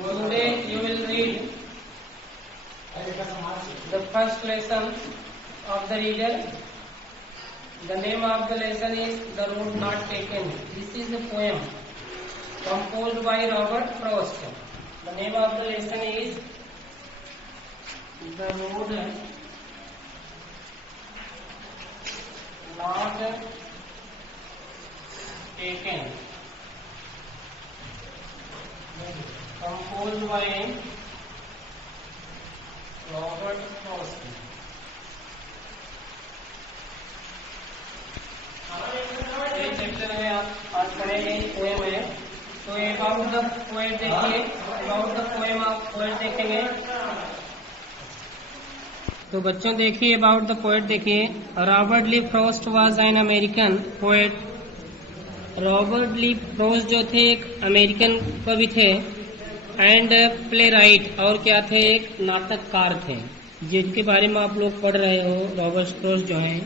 Today you will read the first lesson of the reader. The name of the lesson is The Road Not Taken. This is a poem composed by Robert Frost. The name of the lesson is The Road Not Taken, composed by Robert Frost. ये chapter है, आप आज पढ़ेंगे poem है। तो about the poet देखिए, about the poem आप poet देखेंगे। तो बच्चों देखिए अबाउट द पोएट देखिए। Robert Lee Frost was an American poet. Robert Lee Frost जो थे एक अमेरिकन कवि थे एंड प्ले राइट, और क्या थे, एक नाटककार थे, जिनके बारे में आप लोग पढ़ रहे हो। रॉबर्ट फ्रॉस्ट जो है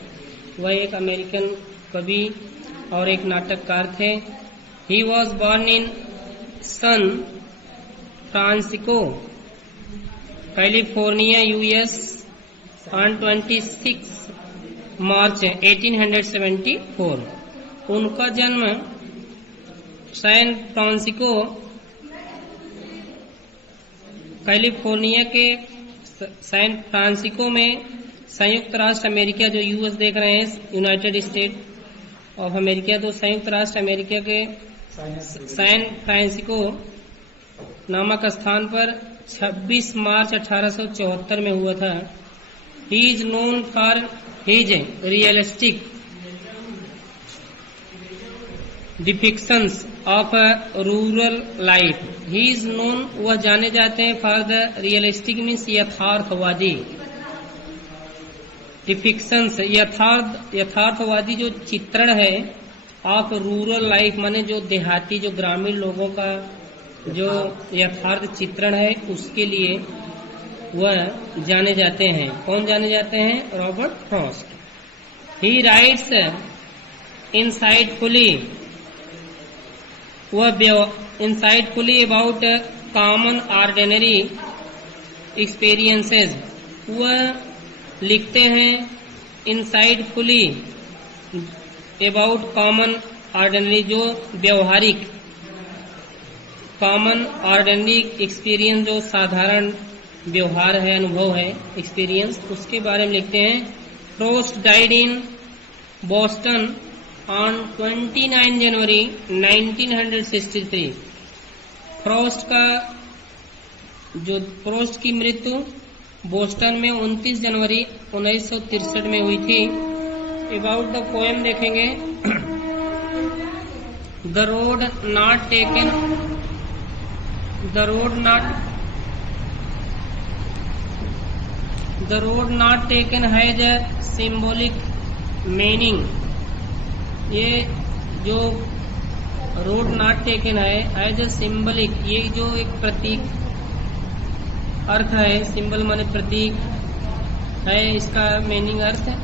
वह एक अमेरिकन कवि और एक नाटककार थे। He was born in sun Francisco, California, US on 26 मार्च 1874। उनका जन्म सैन फ्रांसिस्को, कैलिफोर्निया के सैन फ्रांसिस्को में, संयुक्त राष्ट्र अमेरिका, जो यूएस देख रहे हैं, यूनाइटेड स्टेट ऑफ अमेरिका, तो संयुक्त राष्ट्र अमेरिका के सैन फ्रांसिस्को नामक स्थान पर 26 मार्च 1874 में हुआ था। He is known for his realistic depictions of rural life. He is known, वह जाने जाते हैं, फॉर द रियलिस्टिक मीन्स यथार्थवादी, डिपिक्शंस यथार्थवादी जो चित्रण है, ऑफ रूरल लाइफ माने जो देहाती, जो ग्रामीण लोगों का जो यथार्थ चित्रण है, उसके लिए वह जाने जाते हैं। कौन जाने जाते हैं? Robert Frost. He writes insightfully, वह insightfully about common ordinary experiences, वह लिखते हैं इनसाइटफुली अबाउट कॉमन ऑर्डिनरी, जो व्यवहारिक, कॉमन ऑर्डिनरी एक्सपीरियंस, जो साधारण व्यवहार है, अनुभव है, एक्सपीरियंस, उसके बारे में लिखते हैं। Frost died in Boston on 29 January 1963। Frost की मृत्यु बोस्टन में 29 जनवरी 1963 में हुई थी। अबाउट द पोएम देखेंगे। The road not taken, the road not taken has a symbolic meaning. ये जो रोड नॉट टेकन है, हैज अ सिंबॉलिक, ये जो एक प्रतीक अर्थ है, सिंबल माने प्रतीक है, इसका मीनिंग अर्थ है।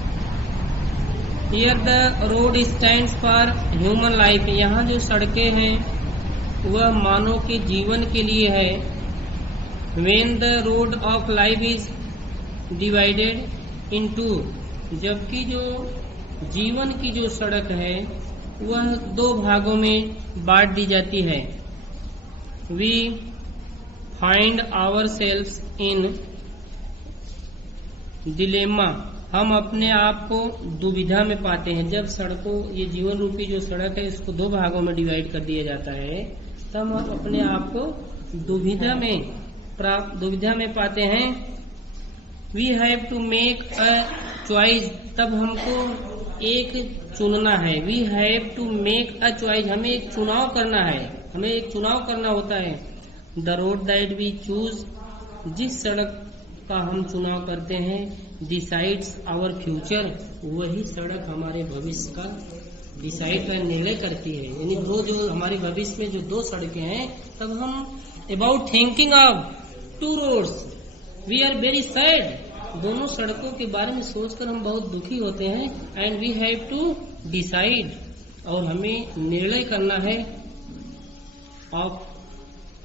Here the road stands for human life, यहाँ जो सड़कें हैं वह मानव के जीवन के लिए है। When the road of life is divided into, जबकि जो जीवन की जो सड़क है वह दो भागों में बांट दी जाती है। We find our selves in dilemma, हम अपने आप को दुविधा में पाते हैं। जब सड़कों, ये जीवन रूपी जो सड़क है, इसको दो भागों में डिवाइड कर दिया जाता है, तब हम अपने आप को दुविधा में पाते हैं। We have to make a choice, तब हमको एक चुनना है। We have to make a choice, हमें एक चुनाव करना है, हमें एक चुनाव करना होता है। The road that we choose, जिस सड़क का हम चुनाव करते हैं, डिसाइड्स आवर फ्यूचर, वही सड़क हमारे भविष्य का डिसाइड कर, निर्णय करती है। यानी वो जो हमारे भविष्य में जो दो सड़कें हैं, तब हम about thinking of two roads we are very sad, दोनों सड़कों के बारे में सोचकर हम बहुत दुखी होते हैं। And we have to decide, और हमें निर्णय करना है ऑफ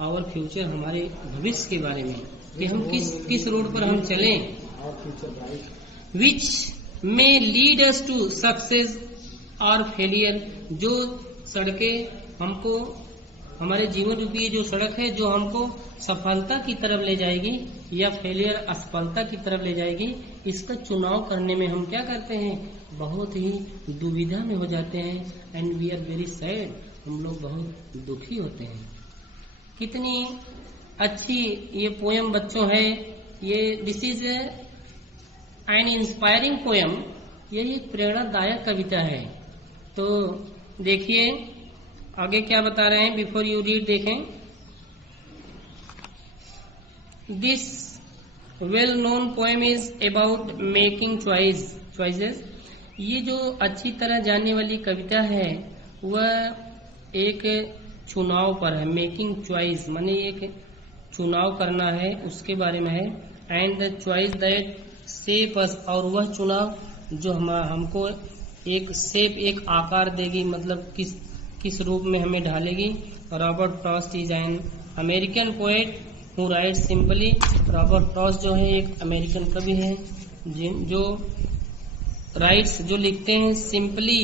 आवर फ्यूचर, हमारे भविष्य के बारे में कि हम किस रोड पर हम चलें, which may lead us to success और फेलियर, जो सड़कें हमको, हमारे जीवन रूपी जो सड़क है जो हमको सफलता की तरफ ले जाएगी या फेलियर असफलता की तरफ ले जाएगी, इसका चुनाव करने में हम क्या करते हैं, बहुत ही दुविधा में हो जाते हैं। And we are very sad, हम लोग बहुत दुखी होते हैं। कितनी अच्छी ये पोयम बच्चों है, ये this is an inspiring poem, ये एक प्रेरणादायक कविता है। तो देखिए आगे क्या बता रहे हैं, बिफोर यू रीड देखें। This well known poem is about making choices. ये जो अच्छी तरह जानने वाली कविता है वह एक चुनाव पर है। मेकिंग चॉइस माने एक चुनाव करना है, उसके बारे में है। And the choice that shape us, और वह चुनाव जो हमको एक शेप, एक आकार देगी, मतलब किस रूप में हमें ढालेगी। Robert Frost is an American poet who wrote simply. Robert Frost जो है एक अमेरिकन कवि है जो राइट्स, जो लिखते हैं सिंपली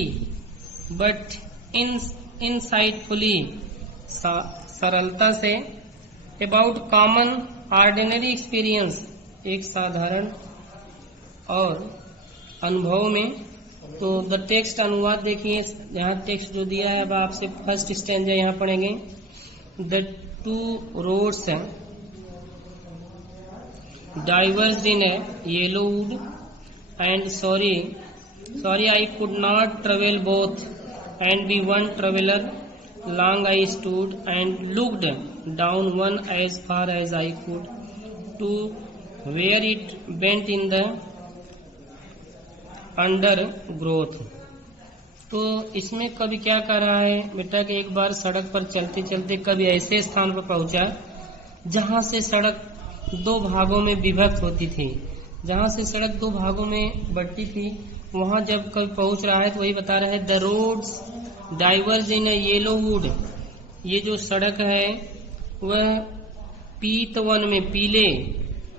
बट इनसाइटफुली, सरलता से, अबाउट कॉमन ऑर्डिनरी एक्सपीरियंस, एक साधारण और अनुभव में। तो द टेक्स्ट अनुवाद देखिए, यहाँ टेक्स्ट जो दिया है, अब आपसे फर्स्ट स्टैंजा यहाँ पढ़ेंगे। The two roads diverged in a yellow wood, and sorry I could not travel both, and be one traveler. Long I stood and looked down one as far as I could, to where it bent in the undergrowth. तो इसमें कवि क्या कर रहा है बेटा कि एक बार सड़क पर चलते चलते कवि ऐसे स्थान पर पहुंचा जहां से सड़क दो भागों में विभक्त होती थी, जहां से सड़क दो भागों में बढ़ती थी, वहां जब कभी पहुंच रहा है तो वही बता रहा है, the roads diverge in a yellow wood. ये जो सड़क है वह पीत वन में, पीले,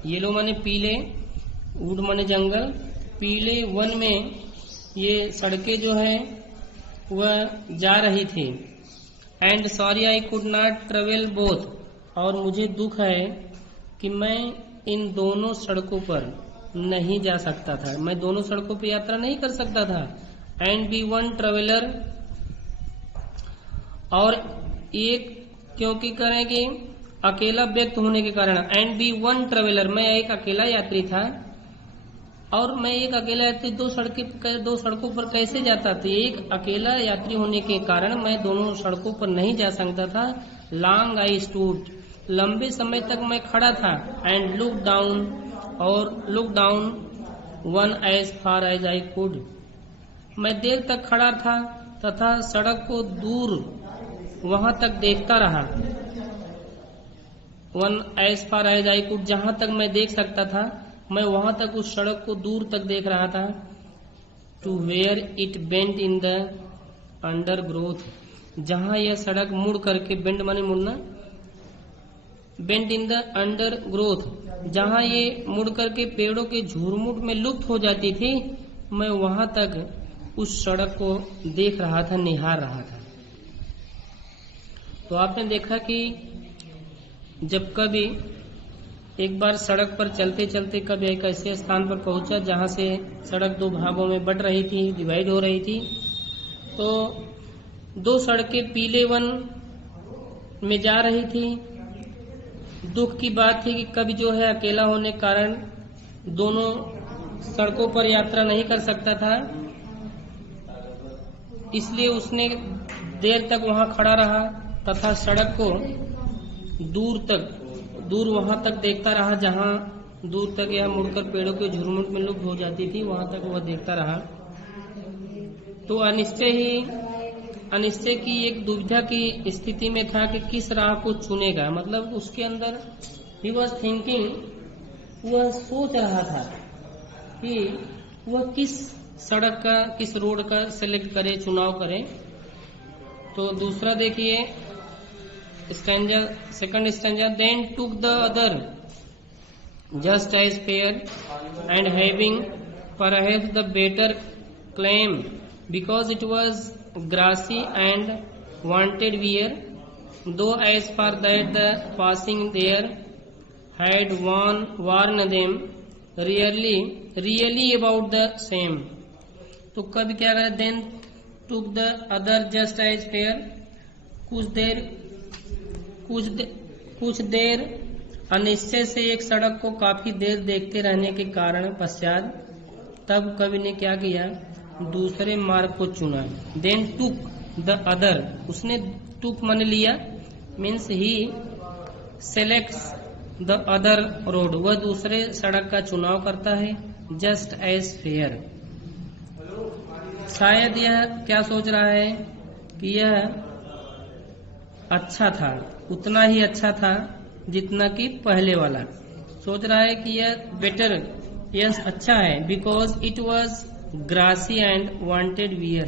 येलो माने पीले, वुड माने जंगल, पीले वन में ये सड़कें जो है वह जा रही थी। And sorry I could not travel both, और मुझे दुख है कि मैं इन दोनों सड़कों पर नहीं जा सकता था, मैं दोनों सड़कों पर यात्रा नहीं कर सकता था। एंड बी वन ट्रेवलर, और एक क्योंकि करेंगे अकेला व्यक्त होने के कारण, एंड बी वन ट्रेवलर, मैं एक अकेला यात्री था, और मैं एक अकेला यात्री दो सड़कों पर कैसे जाता था, एक अकेला यात्री होने के कारण मैं दोनों सड़कों पर नहीं जा सकता था। लॉन्ग आई स्टूड, लंबे समय तक मैं खड़ा था। एंड लुक डाउन, और look down one as far as I could, मैं देर तक खड़ा था तथा सड़क को दूर वहां तक देखता रहा। One as far as I could, जहां तक मैं देख सकता था मैं वहां तक उस सड़क को दूर तक देख रहा था। To where it bent in the undergrowth, जहां यह सड़क मुड़ करके, बेंड माने मुड़ना, bent in the undergrowth, जहां ये मुड़ करके पेड़ों के झुरमुट में लुप्त हो जाती थी, मैं वहां तक उस सड़क को देख रहा था, निहार रहा था। तो आपने देखा कि जब कभी एक बार सड़क पर चलते चलते कभी एक ऐसे स्थान पर पहुंचा जहां से सड़क दो भागों में बट रही थी, डिवाइड हो रही थी, तो दो सड़कें पीले वन में जा रही थी। दुख की बात थी कि कभी जो है अकेला होने के कारण दोनों सड़कों पर यात्रा नहीं कर सकता था, इसलिए उसने देर तक वहां खड़ा रहा तथा सड़क को दूर वहां तक देखता रहा, जहां दूर तक यह मुड़कर पेड़ों के झुरमुट में लुप्त हो जाती थी, वहां तक वह देखता रहा। तो अनिश्चय की एक दुविधा की स्थिति में था कि किस राह को चुनेगा, मतलब उसके अंदर ही वॉज थिंकिंग, वह सोच रहा था कि वह किस सड़क का, किस रोड का सिलेक्ट करे, चुनाव करे। तो दूसरा देखिए, stanza, second stanza, then took the other just as fair, and having perhaps the better claim, because it was grassy and wanted wear, though as far that the passing there had warned them really about the same. तो कभी क्या रहा, then took the other just as fair, कुछ देर अनिश्चय से एक सड़क को काफी देर देखते रहने के कारण पश्चात तब कवि ने क्या किया, दूसरे मार्ग को चुना। देन टुक द अदर, उसने टुक मन लिया, means he selects the other road, वह दूसरे सड़क का चुनाव करता है। जस्ट एज फेयर, शायद यह क्या सोच रहा है कि यह अच्छा था, उतना ही अच्छा था जितना कि पहले वाला। सोच रहा है कि यह बेटर, यह अच्छा है, because it was grassy and wanted wear,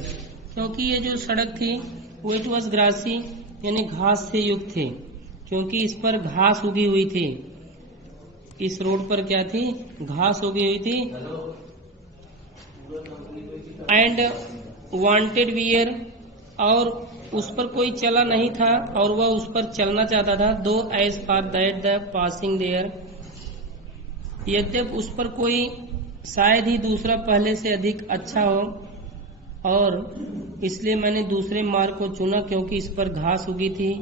क्योंकि ये जो सड़क थी वो इट वॉज ग्रासी यानी घास से युक्त थी, क्योंकि इस पर घास उगी हुई थी, इस रोड पर क्या थी, घास उगी हुई थी। एंड वांटेड वियर, और उस पर कोई चला नहीं था और वह उस पर चलना चाहता था। Though as far that the passing there, यद्यप उस पर कोई शायद ही दूसरा पहले से अधिक अच्छा हो, और इसलिए मैंने दूसरे मार्ग को चुना क्योंकि इस पर घास उगी थी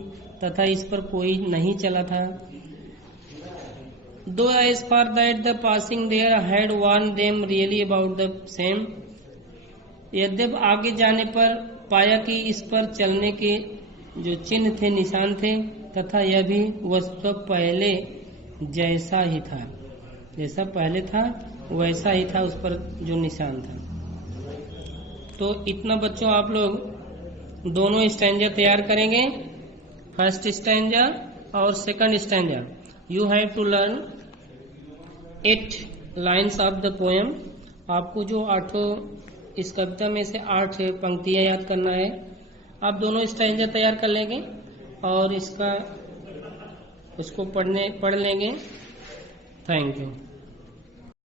तथा इस पर कोई नहीं चला था। Though as far that the passing there had worn them really about the same, यद्यप आगे जाने पर पाया कि इस पर चलने के जो चिन्ह थे, निशान थे, तथा यह भी वस्तु पहले जैसा ही था, जैसा पहले था वैसा ही था उस पर जो निशान था। तो इतना बच्चों आप लोग दोनों स्टैंजा तैयार करेंगे, फर्स्ट स्टैंजा और second stanza. You have to learn 8 lines of the poem. आपको जो 8 इस कविता में से 8 पंक्तियां याद करना है। आप दोनों स्टैंजा तैयार कर लेंगे और इसको पढ़ लेंगे। Thank you.